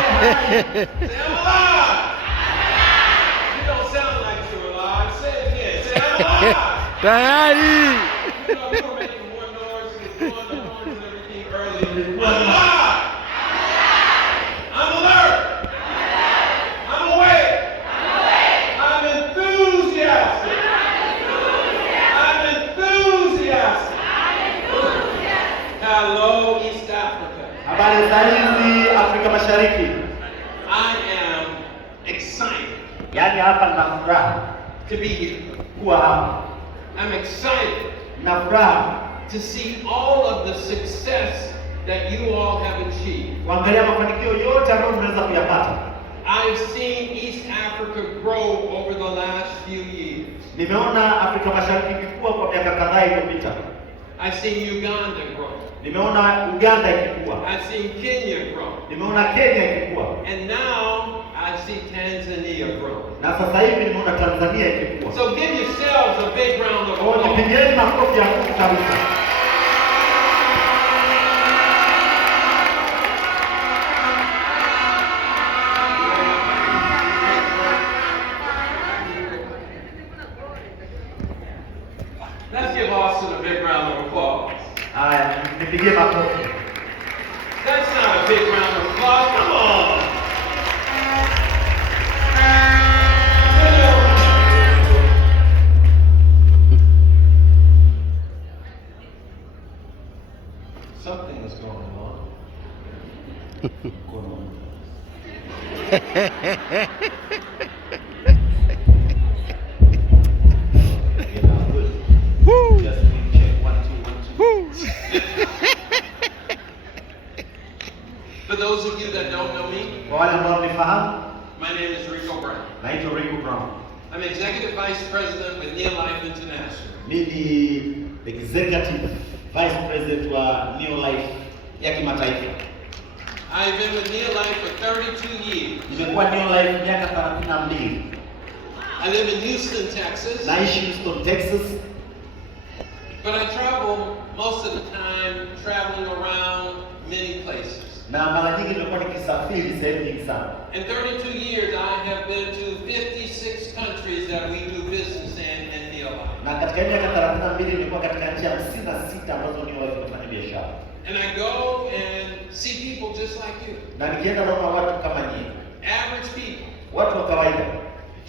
Say, I'm alive. You don't sound like you're alive. Say it again. Say, I'm alive. Tayari. You know, we were making more noise and blowing the horns and everything earlier. I'm alive. I'm alert. I'm awake. I'm enthusiastic. I'm enthusiastic. Hello, East Africa. Habari za hizi Afrika Mashariki. I am excited. Yaani hapa nina furaha To be here. kuwa hapa. I'm excited Nina furaha to see all of the success that you all have achieved. kuangalia mafanikio yote ambayo mmeweza kuyapata. I've seen East Africa grow over the last few years. Nimeona Afrika Mashariki ikikua kwa miaka kadhaa iliyopita. I've seen Uganda grow. Nimeona Uganda ikikua. I've seen Kenya grow. Nimeona Kenya ikikua. And now I see Tanzania grow. Na sasa hivi nimeona Tanzania ikikua. So give yourselves a big round of Kwa hiyo applause. nipigeni makofi ya nguvu kabisa. Let's give Austin a big round of applause. Haya, nipigie makofi. That's not a big round of applause. Come on. Something is going on. Woo. Just check 1 2 1 2. Woo. For those of you that don't know me, Kwa wale ambao mnifahamu, my name is Ricco Brown. naitwa Ricco Brown. I'm Executive Vice President with Neolife International. Mimi Executive Vice President wa Neolife ya kimataifa. I've been with Neolife for 32 years. Nimekuwa Neolife miaka 32. I live in Houston, Texas, Naishi Houston, Texas. but I travel most of the time, traveling around many places. Na mara nyingi nimekuwa nikisafiri sehemu nyingi sana. In 32 years, I have been to 56 countries that we do business in Neolife. Na katika miaka 32 nimekuwa katika nchi 56 ambazo Neolife inafanya biashara. And I go and see people just like you, Na nikienda naona watu kama nyinyi, average people, watu wa kawaida,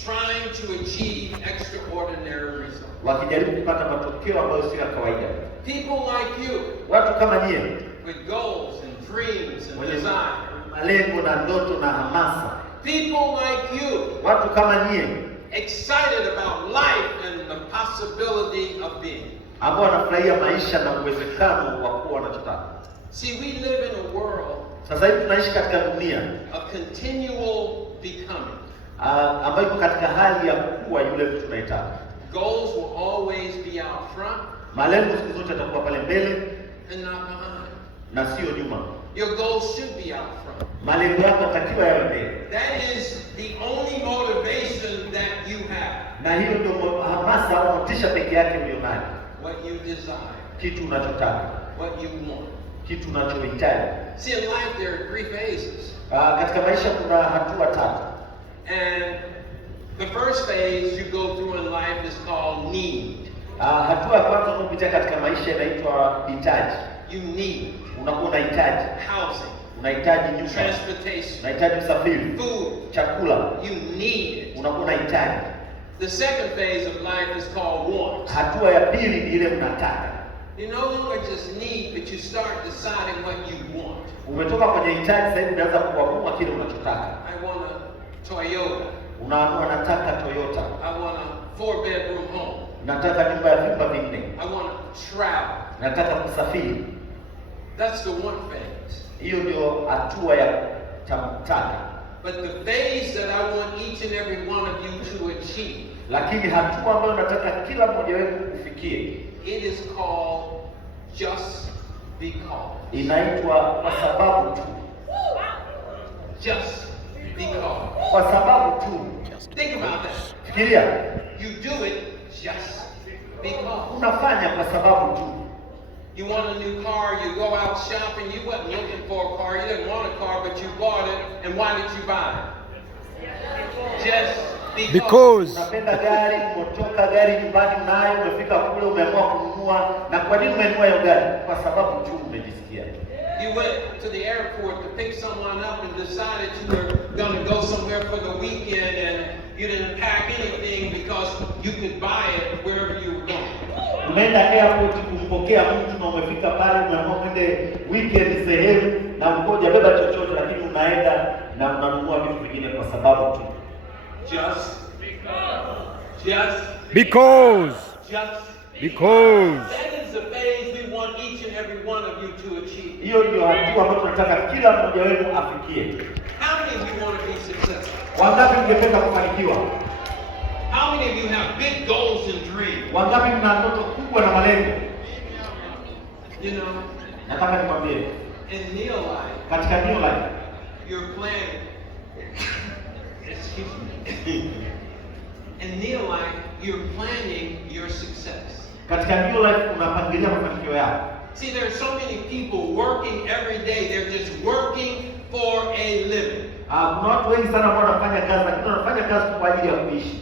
trying to achieve extraordinary results. wakijaribu kupata matokeo ambayo sio ya kawaida. People like you, Watu kama nyinyi, with goals and dreams and wenye desires. malengo na ndoto na hamasa. People like you, Watu kama nyinyi, excited about life and the possibility of being. ambao wanafurahia maisha na uwezekano wa kuwa wanachotaka. See, we live in a world Sasa hivi tunaishi katika dunia of continual becoming. ambayo iko katika hali ya kuwa yule mtu tunayetaka. Goals will always be out front Malengo siku zote yatakuwa pale mbele and not behind. na sio nyuma. Your goals should be out front. Malengo yako yatakiwa yawe mbele, That is the only motivation that you have. na hiyo ndio hamasa au motisha pekee yake ulionayo. What you desire, Kitu unachotaka, what you want. kitu unachohitaji. See, in life there are 3 phases. Katika maisha kuna hatua 3. And the first phase you go through in life is called need. Hatua ya kwanza unayopitia katika maisha inaitwa hitaji. You need Unakuwa unahitaji, housing, unahitaji nyumba, transportation, unahitaji usafiri, food. chakula, You need it. unakuwa unahitaji. The second phase of life is called want. Hatua ya pili ni ile unataka. You no longer just need, but you start deciding what you want. Umetoka kwenye hitaji, sasa hivi unaanza kuamua kile unachotaka. I want a Toyota. Unaamua nataka Toyota, I want a 4-bedroom home. nataka nyumba ya vyumba 4, I want to travel. nataka kusafiri. That's the want phase. Hiyo ndio hatua ya kutaka. But the phase that I want each and every one of you to achieve, Lakini hatua ambayo nataka kila mmoja wetu kufikie it is called just because. inaitwa kwa sababu tu. Just because. Kwa sababu tu. Think about that. Fikiria, You do it just because. unafanya kwa sababu tu. You want a new car, you go out shopping, you wasn't looking for a car, you didn't want a car, but you bought it, and why did you buy it? Just because. Unapenda gari, umetoka gari nyumbani nayo, umefika kule umeamua kununua. Na kwa nini umenunua hiyo gari? Kwa sababu tu umejisikia. You went to the airport to pick someone up and decided you were going to go somewhere for the weekend, and you didn't pack anything because you could buy it wherever you were going. Umeenda airport kumpokea mtu na umefika pale umeamua kwende weekend sehemu na ukoja beba chochote, lakini unaenda na unanunua vitu vingine kwa sababu tu. Just because. That is the phase we want each and every one of you to achieve. Hiyo ndio hatua ambayo tunataka kila mmoja wenu afikie. How many of you want to be successful? Wangapi mngependa kufanikiwa? How many of you have big goals and dreams? Wangapi mna ndoto kubwa na malengo? You know, nataka nikwambie, in Neolife, katika Neolife, you're planning. Excuse me. In Neolife, you're planning your success. Katika Neolife unapangilia mafanikio yako. See, there are so many people working every day. They're just working for a living. Kuna watu wengi sana ambao wanafanya kazi, lakini wanafanya kazi kwa ajili ya kuishi.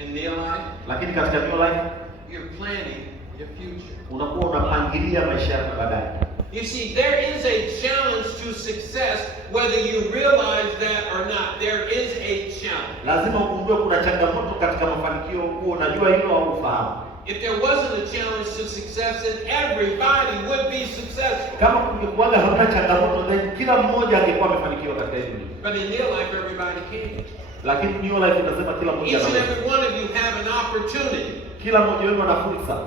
In Neolife, lakini katika Neolife, you're planning your future. Unakuwa unapangilia maisha yako baadaye. You see, there is a challenge to success, whether you realize that or not. There is a challenge. Lazima ugundue kuna changamoto katika mafanikio, huo unajua hilo au ufahamu. If there wasn't a challenge to success, then everybody would be successful. Kama kungekuwa hamna changamoto, then kila mmoja angekuwa amefanikiwa katika hii dunia. But in Neolife, everybody can. Lakini Neolife inasema kila mmoja Each and every one of you have an opportunity. Kila mmoja wenu ana fursa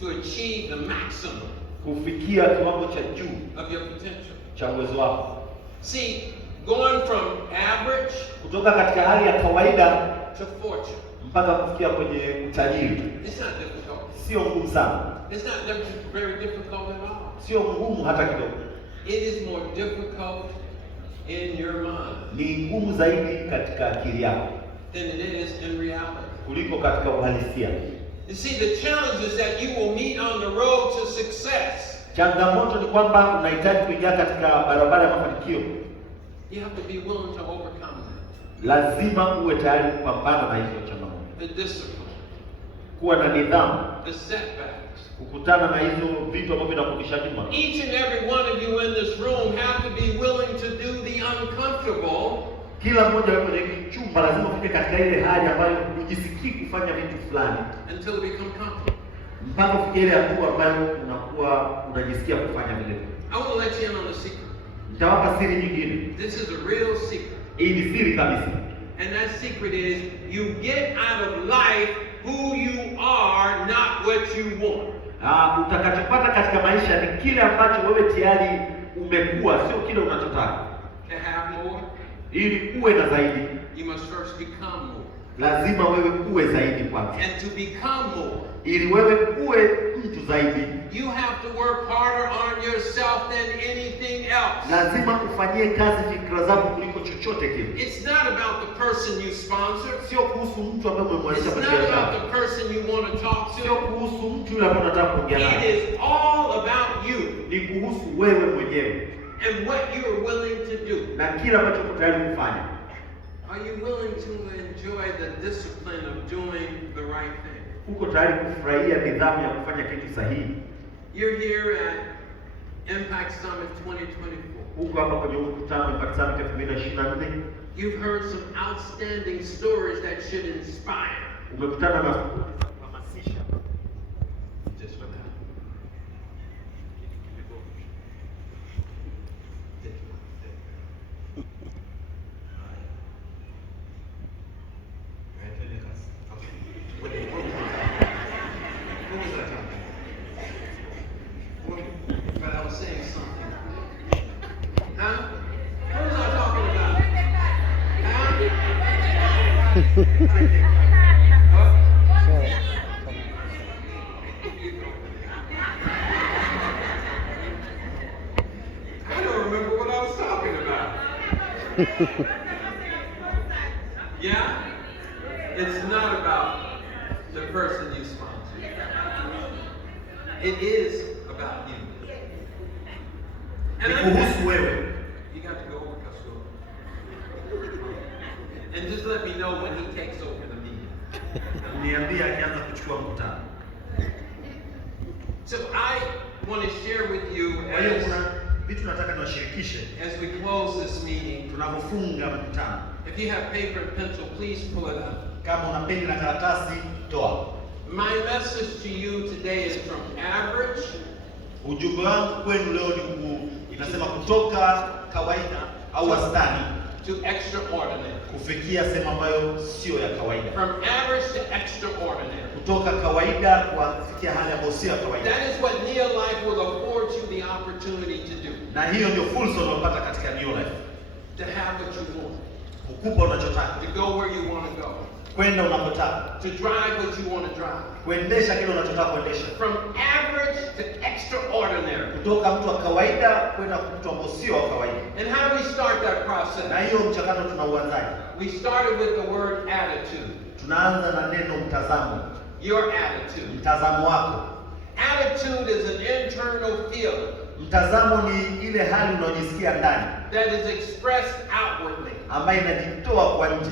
to achieve the maximum kufikia kiwango cha juu of your potential. Cha uwezo wako. See, going from average kutoka katika hali ya kawaida to fortune mpaka kufikia kwenye utajiri. It's not difficult. Sio ngumu sana. It's not very difficult at all. Sio ngumu hata kidogo. It is more difficult in your mind. Ni ngumu zaidi katika akili yako than it is in reality. Kuliko katika uhalisia. You see, the challenge is that you will meet on the road to success. Changamoto ni kwamba unahitaji kuingia katika barabara ya mafanikio. You have to be willing to overcome that. Lazima uwe tayari kupambana na hizo changamoto. The discipline. Kuwa na nidhamu. The setbacks. Kukutana na hizo vitu ambavyo vinakurudisha nyuma. Each and every one of you in this room have to be willing to do the uncomfortable. Kila mmoja wewe kwenye chumba lazima ufike katika ile hali ambayo ujisikii kufanya vitu fulani until you become comfortable. Mpaka ufike ile hatua ambayo unakuwa unajisikia kufanya vile. I want to let you in on a secret. Nitawapa siri nyingine. This is a real secret. Hii ni siri kabisa. And that secret is you get out of life who you are, not what you want. Utakachopata katika maisha ni kile ambacho wewe tayari umekuwa, sio kile unachotaka. To have more, ili uwe na zaidi, you must first become more. Lazima wewe uwe zaidi kwanza. And to become more, ili wewe uwe mtu zaidi, you have to work harder on yourself than anything else. Lazima ufanyie kazi fikra zako kuliko chochote kile. It's not about the person you sponsor. Sio kuhusu mtu ambaye umemwezesha kwa biashara. It's not about the person you want to talk to. Sio kuhusu mtu yule ambaye unataka kuongea naye. It is all about you. Ni kuhusu wewe mwenyewe. And what you are willing to do. Na kile ambacho uko tayari kufanya. Are you willing to enjoy the discipline of doing the right thing? Uko tayari kufurahia nidhamu ya kufanya kitu sahihi? You're here at Impact Summit 2024. Uko hapa kwenye mkutano Impact Summit 2024. You've heard some outstanding stories that should inspire. Umekutana na kuhamasisha. Just for that. But I was saying something. Huh? What was I talking about? Huh? I don't remember what I was talking about. Yeah? It's not about the person you sponsor. It is about you. Ni kuhusu wewe. You got to go over Kasur. And just let me know when he takes over the meeting. Niambie akianza kuchukua mkutano. So I want to share with you Kwa hiyo kuna vitu nataka niwashirikishe as we close this meeting. Tunapofunga mkutano. If you have paper and pencil, please pull it up. Kama una peni na karatasi, toa. My message to you today is from average. Ujumbe wangu kwenu leo ni inasema kutoka kawaida au wastani to extraordinary. Kufikia sehemu ambayo sio ya kawaida. From average to extraordinary. Kutoka kawaida kufikia hali ambayo sio ya kawaida. That is what Neolife will afford you the opportunity to do. Na hiyo ndio fursa unayopata katika Neolife. To have what you want. Kukupa unachotaka. To go where you want to go. Kwenda unapotaka. To drive what you want to drive. Kuendesha kile unachotaka kuendesha. From average to extraordinary. Kutoka mtu wa kawaida kwenda mtu ambaye sio wa kawaida. And how do we start that process? Na hiyo mchakato tunauanzaje? We started with the word attitude. Tunaanza na neno mtazamo. Your attitude. Mtazamo wako. Attitude is an internal feeling. Mtazamo ni ile hali unayojisikia ndani. That is expressed outwardly. Ambayo inajitoa kwa nje.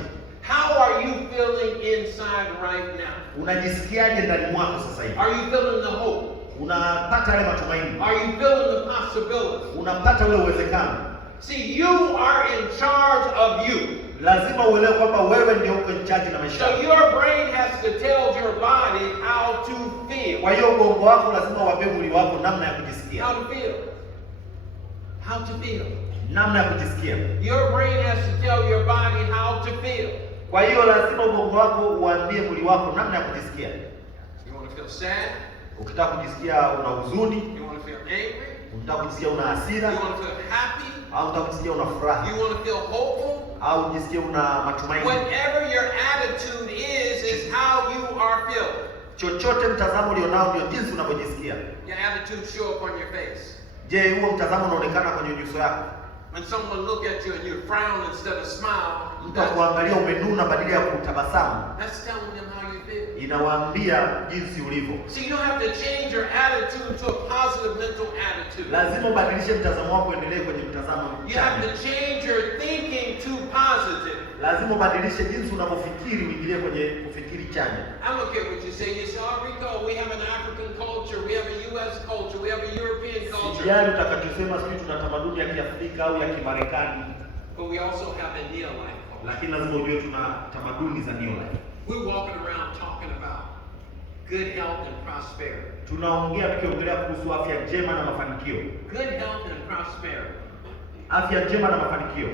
How are you feeling inside right now? Unajisikiaje ndani mwako sasa hivi? Are you feeling the hope? Unapata yale matumaini? Are you feeling the possibility? Unapata ule uwezekano? See, you are in charge of you. Lazima uelewe kwamba wewe ndio uko in charge na maisha. So your brain has to tell your body how to feel. Kwa hiyo ubongo wako lazima uwape mwili wako namna ya kujisikia. How to feel. How to feel. Namna ya kujisikia. Your brain has to tell your body how to feel. Kwa hiyo lazima ubongo wako uambie mwili wako namna ya kujisikia. You want to feel sad? Ukitaka kujisikia una huzuni, You want to feel angry? unataka kujisikia una hasira, You want to feel happy? au unataka kujisikia una furaha, You want to feel hopeful? au kujisikia una matumaini. Whatever your attitude is how you are feeling. Chochote mtazamo ulionao ndio jinsi unavyojisikia. Your attitude show up on your face. Je, huo mtazamo unaonekana kwenye nyuso yako? When someone look at you and you frown instead of smile, Mtu akuangalia umenuna badala ya kutabasamu, that's telling them how you feel. inawaambia jinsi ulivyo. So you have to change your attitude to a positive mental attitude. Lazima ubadilishe mtazamo wako endelee kwenye mtazamo You have to chanya. change your thinking to positive. Lazima ubadilishe jinsi unavyofikiri uingilie kwenye kufikiri chanya. I don't care what you say. You say, oh, Ricco, we have an African culture, we have a U.S. culture, we have a European culture. Sijali utakachosema, sisi tuna tamaduni ya Kiafrika au ya Kimarekani. But we also have a Neolife culture. Lakini lazima ujue tuna tamaduni za Neolife. We're walking around talking about good health and prosperity. Tukiongelea kuhusu afya njema na mafanikio. Good health and prosperity. Afya njema na mafanikio.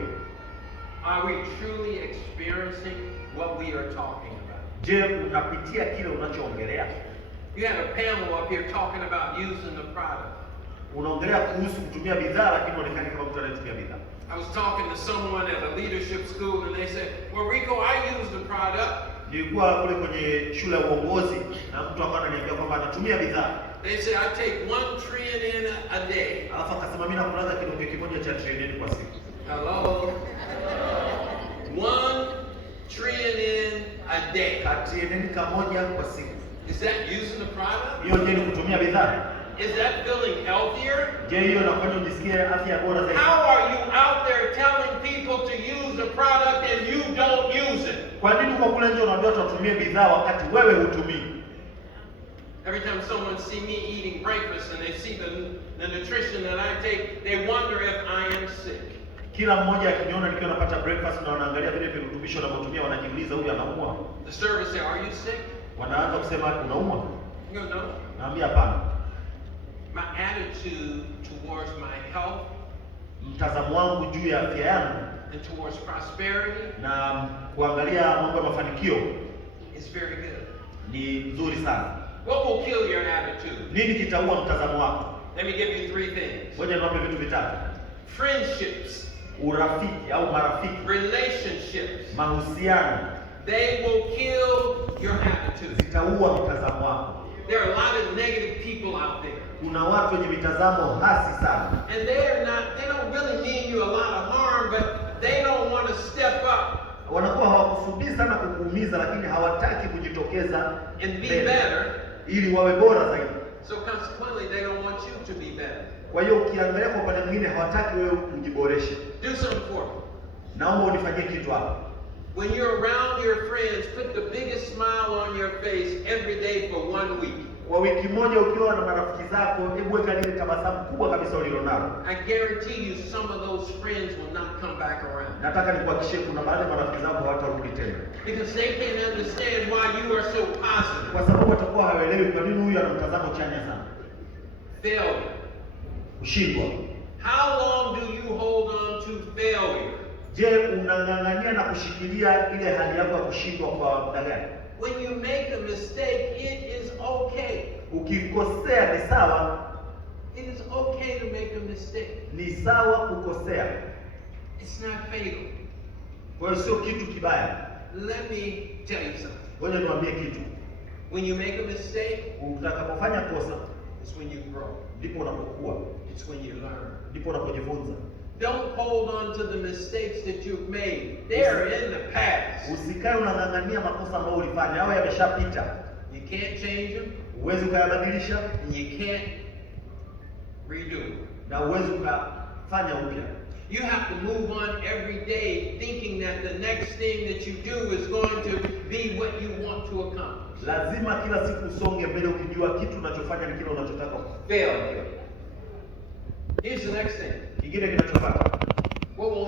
Are we truly experiencing what we are talking about? Je, unapitia kile unachoongelea? You had a panel up here talking about using the product. Unaongelea kuhusu kutumia bidhaa lakini unaonekana kama mtu anayetumia bidhaa. I was talking to someone at a leadership school and they said, well, Ricco, I use the product. Nilikuwa kule kwenye shule ya uongozi na mtu akawa ananiambia kwamba anatumia bidhaa. They said, I take 1 trillion a day. Alafu akasema mimi nakulaga kidonge kimoja cha trillion kwa siku. Hello? 1 trillion a day. Trillion kamoja kwa siku. Is that using the product? Hiyo je, ni kutumia bidhaa? Is that feeling healthier? Je, hiyo inafanya ujisikie afya bora zaidi? How are you out there telling people to use the product and you don't use it? Kwa nini uko kule nje unaambia watu watumie bidhaa wakati wewe hutumii? Every time someone see me eating breakfast and they see the nutrition that I take, they wonder if I am sick. Kila mmoja akiniona nikiwa napata breakfast na wanaangalia vile virutubisho ninavyotumia wanajiuliza huyu anaumwa. The servers say, are you sick? Wanaanza kusema unaumwa? You go, no. Naambia hapana. My attitude towards my health, Mtazamo wangu juu ya afya yangu and towards prosperity na kuangalia mambo ya mafanikio is very good. ni nzuri sana. What will kill your attitude? Nini kitaua mtazamo wako? Let me give you 3 things. Ngoja niwape vitu vitatu. Friendships, Urafiki au marafiki, relationships, mahusiano, they will kill your attitude. zitaua mtazamo wako. There are a lot of negative people out there. Kuna watu wenye mitazamo hasi sana. And they don't really mean you a lot of harm, but they don't want to step up Wanakuwa hawakufundisha sana kukuumiza, lakini hawataki kujitokeza and be mbele better. ili wawe bora zaidi. So consequently, they don't want you to be better. Kwa hiyo ukiangalia kwa upande mwingine hawataki wewe ujiboreshe. Do something for me. Naomba unifanyie kitu hapa. When you're around your friends, put the biggest smile on your face every day for 1 week. Kwa wiki moja ukiwa na marafiki zako, hebu weka ile tabasamu kubwa kabisa ulilonalo. I guarantee you some of those friends will not come back around. Nataka nikuhakikishie kuna baadhi ya marafiki zako hawatarudi tena. Because they can't understand why you are so positive. Kwa sababu watakuwa hawaelewi kwa nini huyu ana mtazamo chanya sana. Failure. Kushindwa. How long do you hold on to failure? Je, unang'ang'ania na kushikilia ile hali yako ya kushindwa kwa muda gani? When you make a mistake, it is okay. Ukikosea ni sawa. It is okay to make a mistake. Ni sawa kukosea. It's not fatal. Kwa hiyo sio kitu kibaya. Let me tell you something. Ngoja niwaambie kitu. When you make a mistake, utakapofanya kosa, it's when you grow. ndipo unapokuwa. It's when you learn. Ndipo unapojifunza. Don't hold on to the mistakes that you've made. They are in the past. Usikae unang'ang'ania makosa ambayo ulifanya, hao yameshapita. You can't change them. Huwezi ukayabadilisha. And you can't redo them. Na huwezi ukafanya upya. You have to move on every day thinking that the next thing that you do is going to be what you want to accomplish. Lazima kila siku usonge mbele ukijua kitu unachofanya ni kile unachotaka. Failure. Here's the next thing. Kingine kinachofuata. What will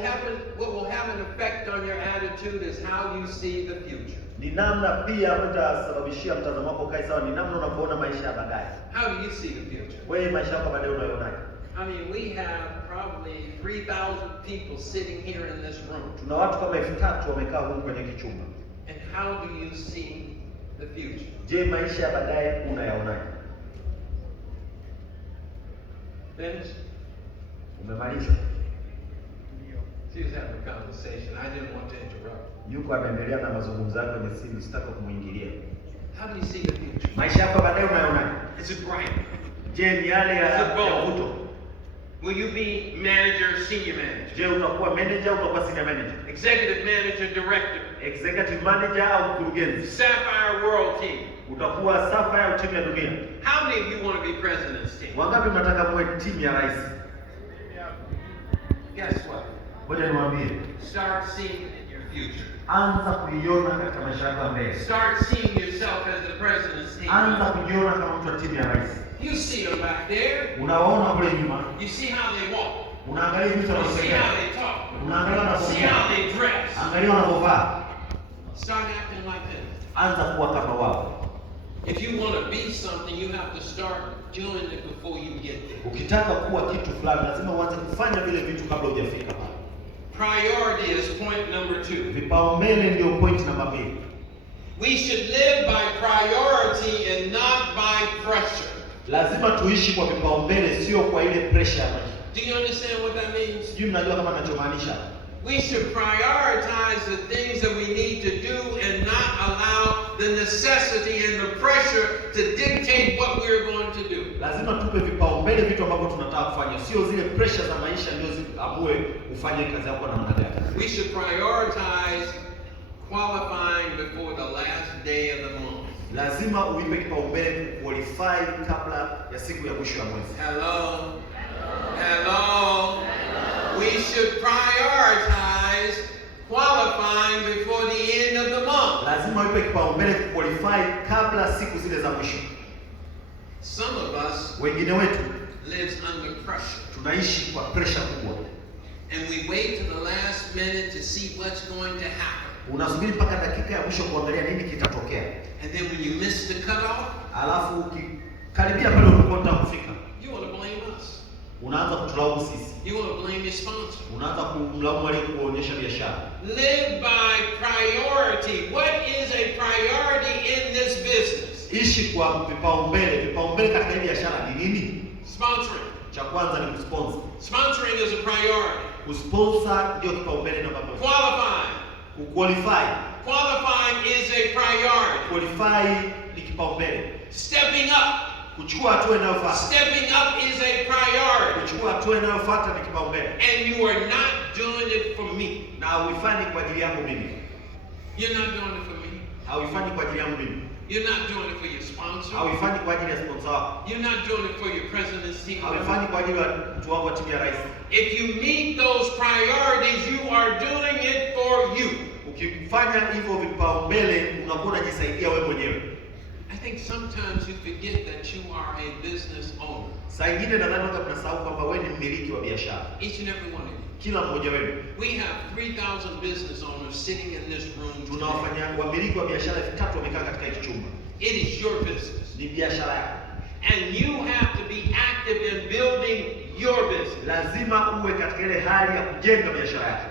have an effect on your attitude is how you see the future. Ni namna pia utasababishia mtazamo wako kae sawa, ni namna unavyoona maisha ya baadaye. How do you see the future? Wewe maisha yako baadaye unayonaje? I mean, we have probably 3,000 people sitting here in this room. Tuna watu kama 3,000 wamekaa huko kwenye kichumba. And how do you see the future? Je, maisha ya baadaye unayaonaje? Finished? Umemaliza? She was having a conversation. I didn't want to interrupt. Yuko anaendelea na mazungumzo yake kwenye simu, sitaka kumuingilia. How do you see the future? Maisha yako baadaye unayonaje? Is it bright? Je, ni yale ya mvuto? Will you be manager, senior manager? Je, utakuwa manager au utakuwa senior manager? Executive manager, director? Executive manager au mkurugenzi? Sapphire World Team? Utakuwa Sapphire au timu ya dunia? How many of you want to be president's team? Wangapi mnataka muwe timu ya rais? Guess what? Ngoja niwaambie. Start seeing in your future. Anza kuiona katika maisha yako mbele. Start seeing yourself as the president's team. Anza kujiona kama mtu wa timu ya rais. You see them back there. Unawaona kule nyuma. You see how they walk. Unaangalia jinsi You see wanavyotembea. how they talk. Unaangalia See how wanavyovaa. they dress. Angalia wanavyovaa. Start acting like them. Anza kuwa kama wao. If you want to be something, you have to start doing it before you get there. Ukitaka kuwa kitu fulani, lazima uanze kufanya vile vitu kabla hujafika pale. Priority is point number 2. Vipaumbele ndio point namba 2. We should live by priority and not by pressure. Lazima tuishi kwa vipaumbele, sio kwa ile pressure ya maisha. Do you understand what that means? Sijui mnajua kama ninachomaanisha. We should prioritize the things that we need to do and not allow the necessity and the pressure to dictate what we're going to do. Lazima tupe vipaumbele vitu ambavyo tunataka kufanya, sio zile pressure za maisha ndio ziamue ufanye kazi yako namna gani. We should prioritize qualifying before the last day of the month. Lazima uipe kipaumbele qualify kabla ya siku ya mwisho ya mwezi. Hello. Hello. We should prioritize qualifying before the end of the month. Lazima uipe kipaumbele qualify kabla siku zile za mwisho. Some of us Wengine wetu lives under pressure. tunaishi kwa pressure kubwa. And we wait to the last minute to see what's going to happen. Unasubiri mpaka dakika ya mwisho kuangalia nini kitatokea. And then when you miss the cutoff, Alafu ukikaribia pale ulipokwenda kufika, you want to blame us. unaanza kutulaumu sisi. You want to blame your sponsor. Unaanza kumlaumu aliyekuonyesha biashara. Live by priority. What is a priority in this business? Ishi kwa vipaumbele. Vipaumbele katika hii biashara ni nini? Sponsoring. Cha kwanza ni kusponsor. Sponsoring is a priority. Kusponsor ndio kipaumbele namba 1. Qualifying. Kuqualify. Qualifying is a priority. Qualify ni kipaumbele. Stepping up. Kuchukua hatua inayofuata. Stepping up is a priority. Kuchukua hatua inayofuata ni kipaumbele. And you are not doing it for me. Na hauifanyi kwa ajili yangu mimi. You're not doing it for me. Hauifanyi kwa ajili yangu mimi. You're not doing it for your sponsor. Hauifanyi kwa ajili ya sponsor wako. You're not doing it for your president's team. Hauifanyi kwa ajili ya mtu wako wa timu ya rais. If you meet those priorities, you are doing it for you. Ukifanya hivyo vipaumbele unakuwa unajisaidia wewe mwenyewe. I think sometimes you forget that you are a business owner. Saa nyingine nadhani hata mnasahau kwamba wewe ni mmiliki wa biashara. Each and every one of you. Kila mmoja wenu. We have 3,000 business owners sitting in this room. Tunawafanya wamiliki wa biashara 3,000 wamekaa katika hiki chumba. It is your business. Ni biashara yako. And you have to be active in building your business. Lazima uwe katika ile hali ya kujenga biashara yako.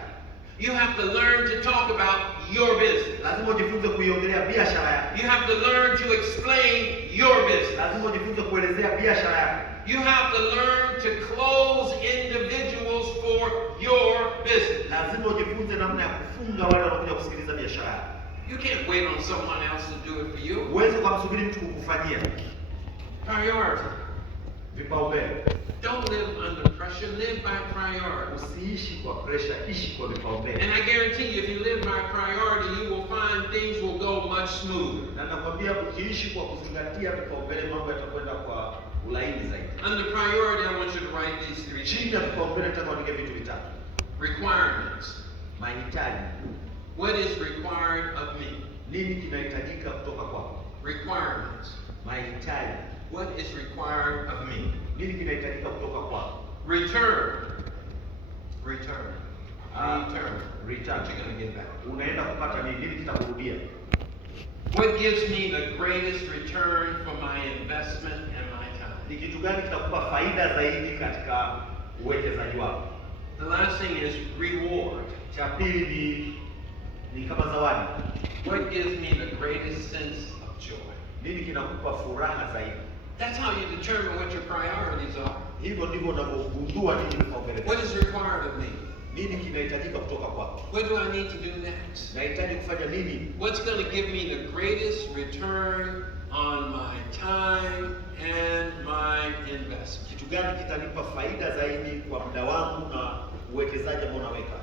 You have to learn to talk about your business. Lazima ujifunze kuiongelea biashara yako. You have to learn to explain your business. Lazima ujifunze kuelezea biashara yako. You have to learn to close individuals for your business. Lazima ujifunze namna ya kufunga wale wanaokuja kusikiliza biashara yako. You can't wait on someone else to do it for you. Huwezi kumsubiri mtu kukufanyia. Priority. Vipaumbele. Don't live under pressure, live by priority. Usiishi kwa pressure, ishi kwa vipaumbele. And I guarantee you, if you live by priority, you will find things will go much smoother. Na nakwambia ukiishi kwa kuzingatia vipaumbele mambo yatakwenda kwa ulaini zaidi. Under priority, I want you to write these three Chini things. ya vipaumbele nataka uandike vitu vitatu. Requirements. Mahitaji. What is required of me? Nini kinahitajika kutoka kwako? Requirements. Mahitaji. What is required of me? Nini kinahitajika kutoka kwako? Return. Return. Return. What you gonna get back? Unaenda kupata nini? Nini kitakurudia? What gives me the greatest return for my investment and my time? Ni kitu gani kitakupa faida zaidi katika uwekezaji wako? The last thing is reward. Cha pili ni kama zawadi. What gives me the greatest sense of joy? Nini kinakupa furaha zaidi? That's how you determine what your priorities are. Hivyo ndivyo unavyogundua nini vipaumbele. What is required of me? Nini kinahitajika kutoka kwako? What do I need to do next? Nahitaji kufanya nini? What's going to give me the greatest return on my time and my investment? Kitu gani kitanipa faida zaidi kwa muda wangu na uwekezaji ambao naweka?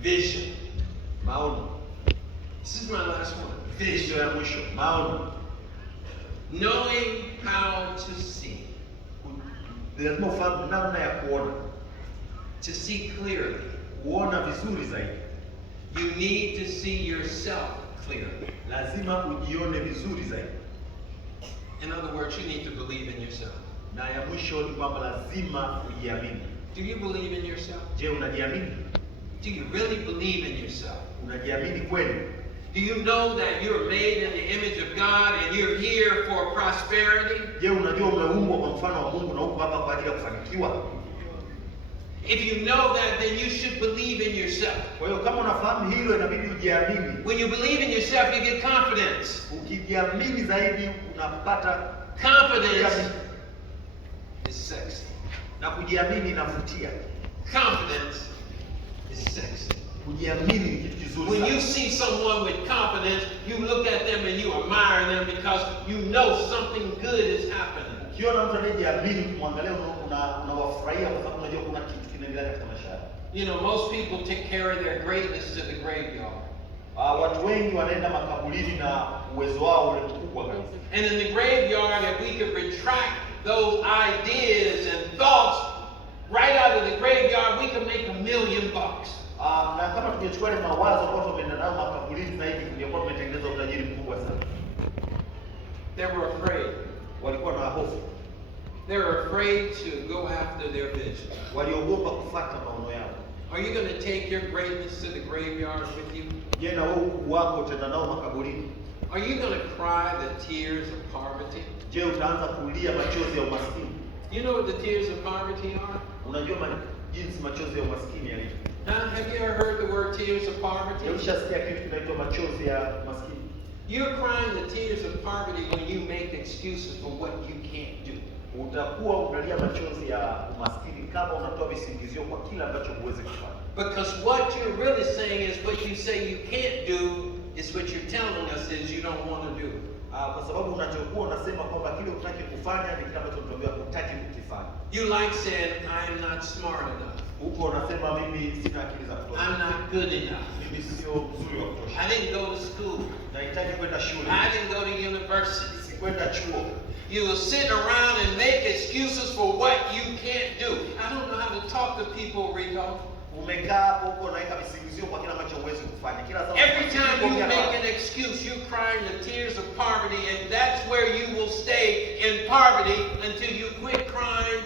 Vision. Maono. This is my last one. Vision ya mwisho. Maono. Knowing how to see. Lazima ufahamu namna ya kuona. To see clearly. Kuona vizuri zaidi. You need to see yourself clearly. Lazima ujione vizuri zaidi. In other words, you need to believe in yourself. Na ya mwisho ni kwamba lazima ujiamini. Do you believe in yourself? Je, unajiamini? Do you really believe in yourself? Unajiamini kweli? Do you know that you're made in the image of God and you're here for prosperity? Je, unajua umeumbwa kwa mfano wa Mungu na uko hapa kwa ajili ya kufanikiwa? If you know that, then you should believe in yourself. Kwa hiyo kama unafahamu hilo inabidi ujiamini. When you believe in yourself, you get confidence. Ukijiamini zaidi unapata Confidence is sexy. na kujiamini inavutia. Confidence is sexy. Kujiamini ni kitu kizuri When sana. you see someone with confidence, you look at them and you admire them because you know something good is happening. Ukiona mtu anayejiamini kumwangalia unawafurahia kwa sababu unajua kuna kitu kinaendelea katika maisha yake. You know, most people take care of their greatness to the graveyard. Watu wengi wanaenda makaburini na uwezo wao ule mkubwa kabisa. And in the graveyard, if we could retract those ideas and thoughts right out of the graveyard, we could make $1 million. Na kama tungechukua ile mawazo ambayo tumeenda nayo makaburini zaidi, tungekuwa tumetengeneza utajiri mkubwa sana. They were afraid. Walikuwa na hofu. They were afraid to go after their vision. Waliogopa kufuata maono yao. Are you going to take your greatness to the graveyard with you? Je, na wewe ukuu wako utaenda nao makaburini? Are you going to cry the tears of poverty? Je, utaanza kulia machozi ya umaskini? You know what the tears of poverty are? Unajua jinsi machozi ya umaskini yalivyo? Have you ever heard the word tears of poverty? Ulishasikia kitu kinaitwa machozi ya maskini? You're crying the tears of poverty when you make excuses for what you can't do. Utakuwa unalia machozi ya umaskini kama unatoa visingizio kwa kila ambacho huwezi kufanya. Because what you're really saying is what you say you can't do is what you're telling us is you don't want to do. Kwa sababu unachokuwa unasema kwamba kile unataka kufanya ni kile ambacho unaambiwa hutaki kukifanya. You like saying, I am not smart enough. Huko unasema mimi sina akili za kutosha. I'm not good enough. Mimi sio mzuri wa kutosha. I didn't go to school. Nahitaji kwenda shule. I didn't go to university. Sikwenda chuo. You will sit around and make excuses for what you can't do. I don't know how to talk to people, Ricco. Umekaa hapo huko unaweka visingizio kwa kile ambacho huwezi kufanya. Kila saa every time you make an excuse, you're crying the tears of poverty, and that's where you will stay in poverty until you quit crying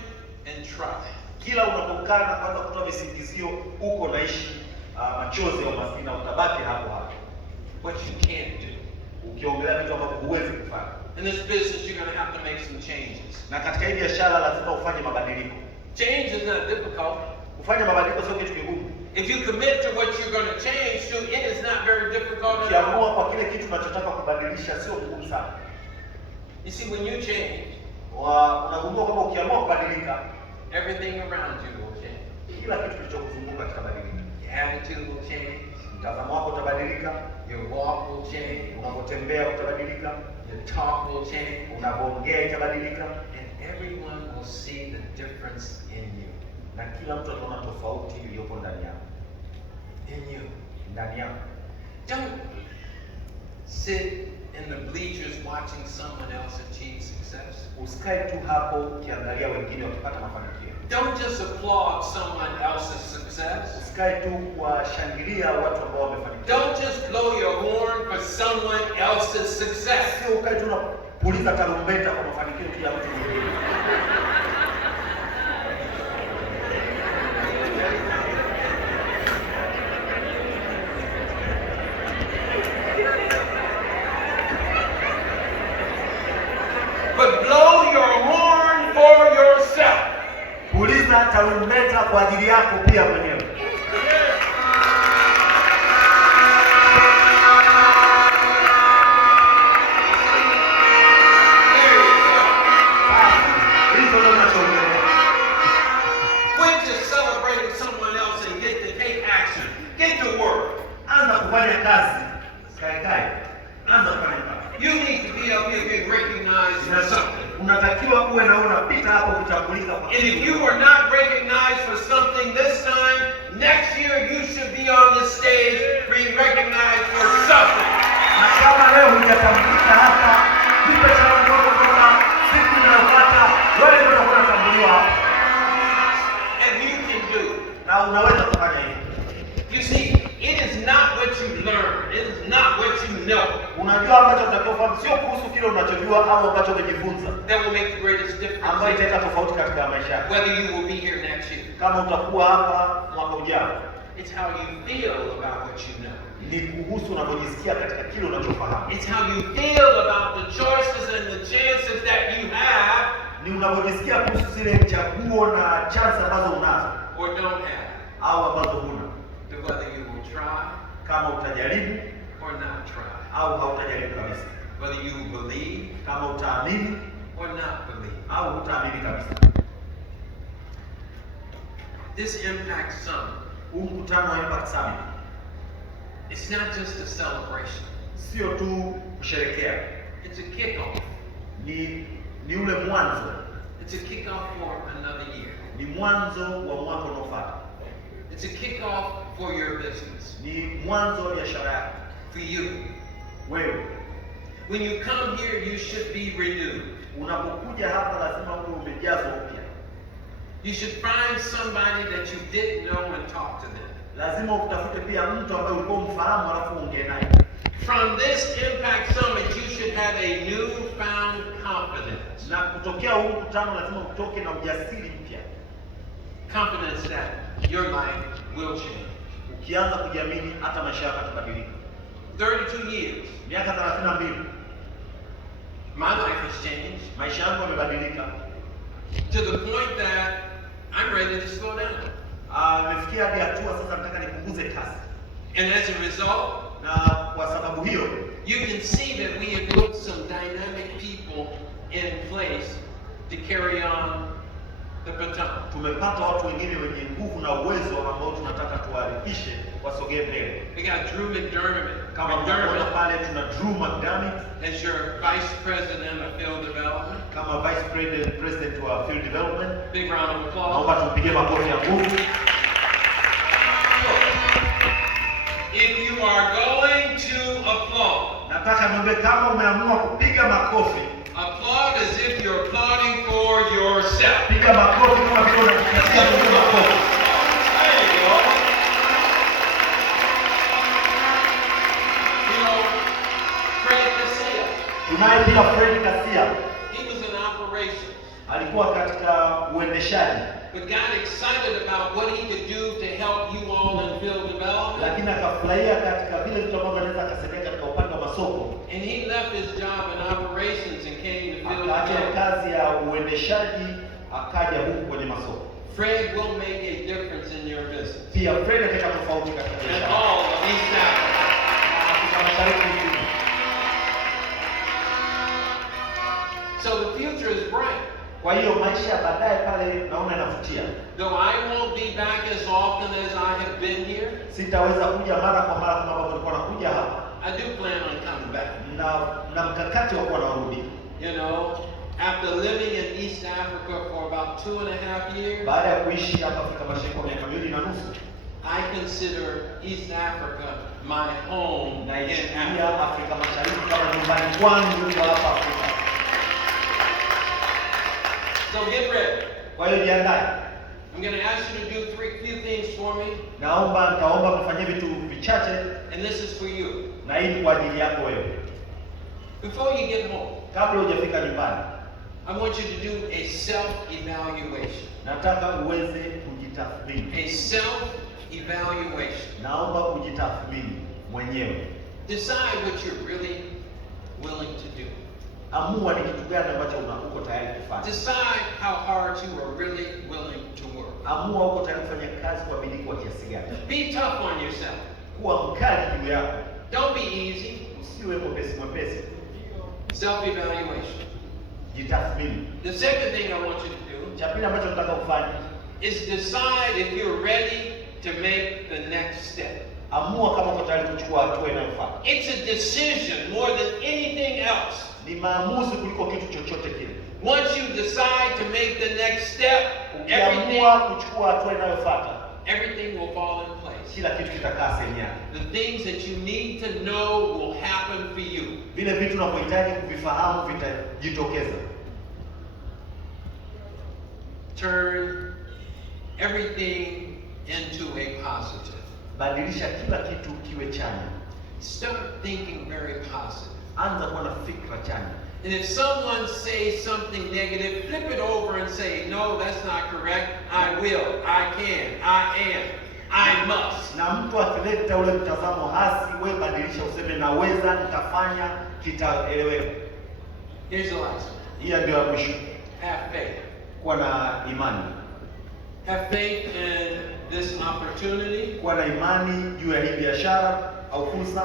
and try. Kila unapokaa na kwanza kutoa visingizio huko naishi machozi ya umaskini na utabaki hapo hapo. What you can't do. Ukiongelea vitu ambavyo huwezi kufanya. In this business you're going to have to make some changes. Na katika hii biashara lazima ufanye mabadiliko. Change is not difficult. Kufanya mabadiliko sio kitu kigumu. If you commit to what you're going to change to, it is not very difficult at all. Ukiamua kwa kile kitu unachotaka kubadilisha sio ngumu sana. You see, when you change, unagundua kwamba ukiamua kubadilika, everything around you will change. Kila kitu kilichokuzunguka kitabadilika. Your attitude will change. Mtazamo wako utabadilika. Your walk will change. Unapotembea utabadilika. Your talk will change. Unapoongea itabadilika. And everyone will see the difference in you. Na kila mtu ataona tofauti iliyopo ndani yako. In you. Ndani yako. Don't sit in the bleachers watching someone else achieve success. Usikae tu hapo ukiangalia wengine wakipata mafanikio. Don't just applaud someone else's success. Usikae tu kuwashangilia watu ambao wamefanikiwa. Don't just blow your horn for someone else's success. Sio ukae tu na kupuliza tarumbeta kwa mafanikio ya mtu mwingine. But blow your horn for yourself. Puliza tarumbeta kwa ajili yako pia mwenyewe. Quit just celebrating someone else and get to take action. Get to work. Anza kufanya kazi. Kai. Anza kufanya kazi. You need to be up here being recognized for something. Unatakiwa uwe na unapita hapo kutambulika kwa. And if you were not recognized for something this time, next year you should be on the stage being recognized for something. Na kama leo hujatambulika hapa, kipe cha ndogo kutoka siku inayofuata, wewe ndio utakuwa hapa. And you can do it. Na unaweza kufanya hivyo. You see, it is not what you learn. It is not what you know. Unajua ambacho utakofahamu sio kuhusu kile unachojua au ambacho umejifunza. That will make the greatest difference. Ambayo italeta tofauti katika maisha yako. Whether you will be here next year. Kama utakuwa hapa mwaka ujao. It's how you feel about what you know. Ni kuhusu unavyojisikia katika kile unachofahamu. It's how you feel about the choices and the chances that you have. Ni unavyojisikia kuhusu zile chaguo na chance ambazo unazo. Or don't have. Au ambazo huna. Whether you will try. Kama utajaribu. Or not try. Au hautajaribu kabisa. Whether you believe. Kama utaamini. Or not believe. Au hutaamini kabisa. This Impact Summit. Mkutano wa Impact Summit. It's not just a celebration. Sio tu kusherehekea. It's a kickoff. Ni ule mwanzo. It's a kickoff for another year. Ni mwanzo wa mwaka unaofuata. It's a kickoff for your business. Ni mwanzo wa biashara yako. For you. Wewe. When you come here, you should be renewed. Unapokuja hapa lazima uwe umejazwa upya. You should find somebody that you didn't know and talk to them. Lazima utafute pia mtu ambaye ulikuwa umfahamu alafu ongee naye. From this Impact Summit, you should have a newfound confidence. Na kutokea huu mkutano lazima utoke na ujasiri mpya. Confidence that your life will change. Ukianza kujiamini hata maisha yako yatabadilika. 32 years. Miaka 32. My life has changed. Maisha yangu yamebadilika. To the point that I'm ready to slow down. Nimefikia hadi hatua sasa nataka nipunguze kasi. And as a result, na kwa sababu hiyo, you can see that we have put some dynamic people in place to carry on the baton. Tumepata watu wengine wenye nguvu na uwezo ambao tunataka tuwaharikishe wasogee mbele. We got Drew McDermott. Kama mnaona pale tuna Drew McDermott as your Vice President of Field Development. Kama Vice President wa Field Development. Big round of applause. Naomba tupige makofi ya nguvu. If you are going to applaud, nataka niombe kama umeamua kupiga makofi, applaud as if you're applauding for yourself. Piga makofi kama vile unapigia kupiga makofi. There you go. You know, Fred Cassia. Tunaye pia Fred Cassia. He was in operations. Alikuwa katika uendeshaji. But got excited about what he could do to help you all in field development. Lakini akafurahia katika vile vitu ambavyo anaweza akasaidia katika upande wa masoko. And he left his job in operations and came to field Akaacha development. kazi ya uendeshaji akaja huku kwenye masoko. Fred will make a difference in your business. Pia Fred ataleta tofauti katika And biashara. all of these So the future is bright. Kwa hiyo maisha ya baadaye pale naona yanavutia. Though I won't be back as often as I have been here. Sitaweza kuja mara kwa mara kama ambavyo nilikuwa nakuja hapa. I do plan on coming back. Na mkakati wa kuwa narudi. You know, after living in East Africa for about 2.5 years. Baada ya kuishi hapa Afrika Mashariki kwa miaka 2.5. I consider East Africa my home. Naishi Afrika Mashariki kama nyumbani kwangu hapa Afrika. So get ready. Kwa hiyo jiandae. I'm going to ask you to do few things for me. Nitaomba mfanyie vitu vichache. And this is for you. Na hii ni kwa ajili yako wewe. Before you get home. Kabla hujafika nyumbani. I want you to do a self-evaluation. Nataka uweze kujitathmini. A self-evaluation. Naomba kujitathmini mwenyewe. Decide what you're really willing to do. Amua ni kitu gani ambacho uko tayari kufanya. Decide how hard you are really willing to work. Amua uko tayari kufanya kazi kwa bidii kwa kiasi gani. Be tough on yourself. Kuwa mkali juu yako. Don't be easy. Usiwe mwepesi. Self-evaluation. Jitathmini. The second thing I want you to do. Cha pili ambacho nataka kufanya is decide if you're ready to make the next step. Amua kama uko tayari kuchukua hatua inayofuata. It's a decision more than anything else. Ni maamuzi kuliko kitu chochote kile. Once you decide to make the next step, ukiamua kuchukua hatua inayofuata, everything will fall in place. Kila kitu kitakaa sehemu yake. The things that you need to know will happen for you. Vile vitu unavyohitaji kuvifahamu vitajitokeza. Turn everything into a positive. Badilisha kila kitu kiwe chanya. Start thinking very positive. Anza kuwa na fikra chanya. And if someone says something negative, flip it over and say, no, that's not correct. I will, I can, I am, I must. Na mtu akileta ule mtazamo hasi, wewe badilisha useme naweza, nitafanya, kitaeleweka. Here's the last one. Hii ndio ya mwisho. Have faith. Kuwa na imani. Have faith in this opportunity. Kuwa na imani juu ya hii biashara au fursa.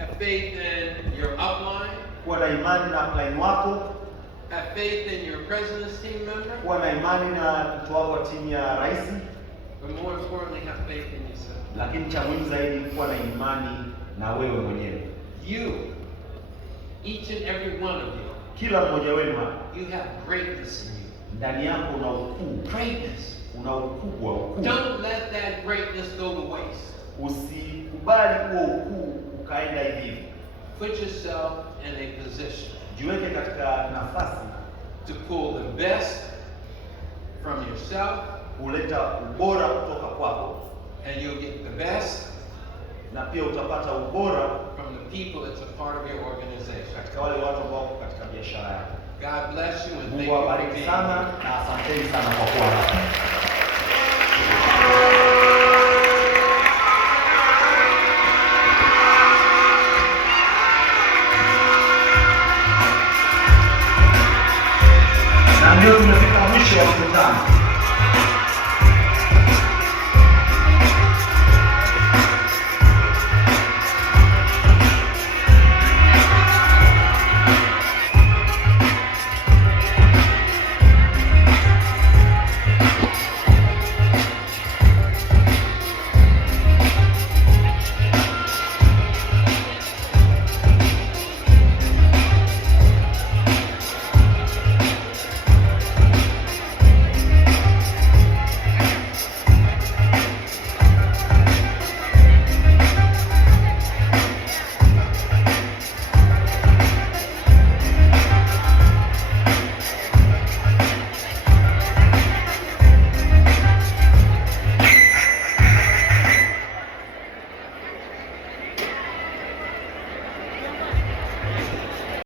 Have faith in your upline. Kuwa na imani na upline wako. Have faith in your president's team member. Kuwa na imani na mtu wako wa timu ya rais. But more importantly, have faith in yourself. Lakini cha muhimu zaidi kuwa na imani na wewe mwenyewe. You, each and every one of you. Kila mmoja wenu hapa. You have greatness in you. Ndani yako una ukuu. Greatness. Una ukubwa, ukuu. Don't let that greatness go to waste. Usikubali huo ukuu ukaenda hivi. Put yourself in a position. Jiweke katika nafasi to pull the best from yourself. Kuleta ubora kutoka kwako. And you'll get the best. Na pia utapata ubora from the people that's a part of your organization. Katika wale watu ambao wako katika biashara yako. God bless you and thank you. Mungu awabariki sana na asanteni sana kwa kuwa hapa.